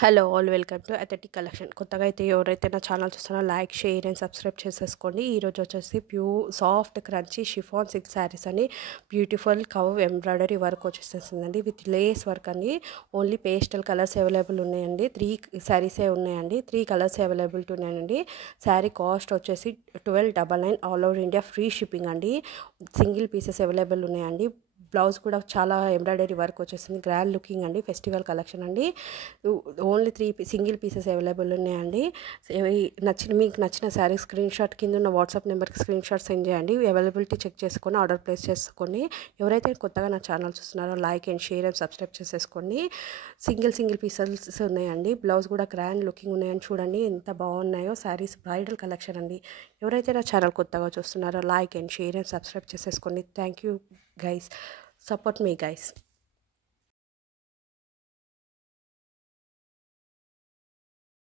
Hello all welcome to authentic collection. కొత్తగా అయితే ఎవరైతే నా ఛానల్ చూస్తున్నారో లైక్, షేర్ అండ్ సబ్స్క్రైబ్ చేసేసుకోండి. ఈరోజు వచ్చేసి soft crunchy chiffon silk saris అని బ్యూటిఫుల్ కవ్ ఎంబ్రాయిడరీ వర్క్ వచ్చేసేసిందండి విత్ లేస్ వర్క్ అండి. ఓన్లీ పేస్టల్ కలర్స్ అవైలబుల్ ఉన్నాయండి. 3 శారీసే ఉన్నాయండి. 3 కలర్స్ అవైలబిలిటీ ఉన్నాయండి. శారీ కాస్ట్ వచ్చేసి 1299 all over India free shipping అండి. సింగిల్ పీసెస్ అవైలబుల్ ఉన్నాయండి. బ్లౌజ్ కూడా చాలా ఎంబ్రాయిడరీ వర్క్ వచ్చేసింది. గ్రాండ్ లుకింగ్ అండి. ఫెస్టివల్ కలెక్షన్ అండి. ఓన్లీ 3 సింగిల్ పీసెస్ అవైలబుల్ ఉన్నాయండి. మీకు నచ్చిన శారీ స్క్రీన్ షాట్ కింద ఉన్న వాట్సాప్ నెంబర్కి స్క్రీన్ షాట్ సెండ్ చేయండి. అవైలబిలిటీ చెక్ చేసుకొని ఆర్డర్ ప్లేస్ చేసుకోండి. ఎవరైతే కొత్తగా నా ఛానల్ చూస్తున్నారో like and share and subscribe చేసేసుకోండి. సింగిల్ పీసెస్ ఉన్నాయండి. బ్లౌజ్ కూడా గ్రాండ్ లుకింగ్ ఉన్నాయని చూడండి ఎంత బాగున్నాయో. శారీస్ బ్రైడల్ కలెక్షన్ అండి. ఎవరైతే నా ఛానల్ కొత్తగా చూస్తున్నారో like and share and subscribe చేసేసుకోండి. Thank you guys, support me guys.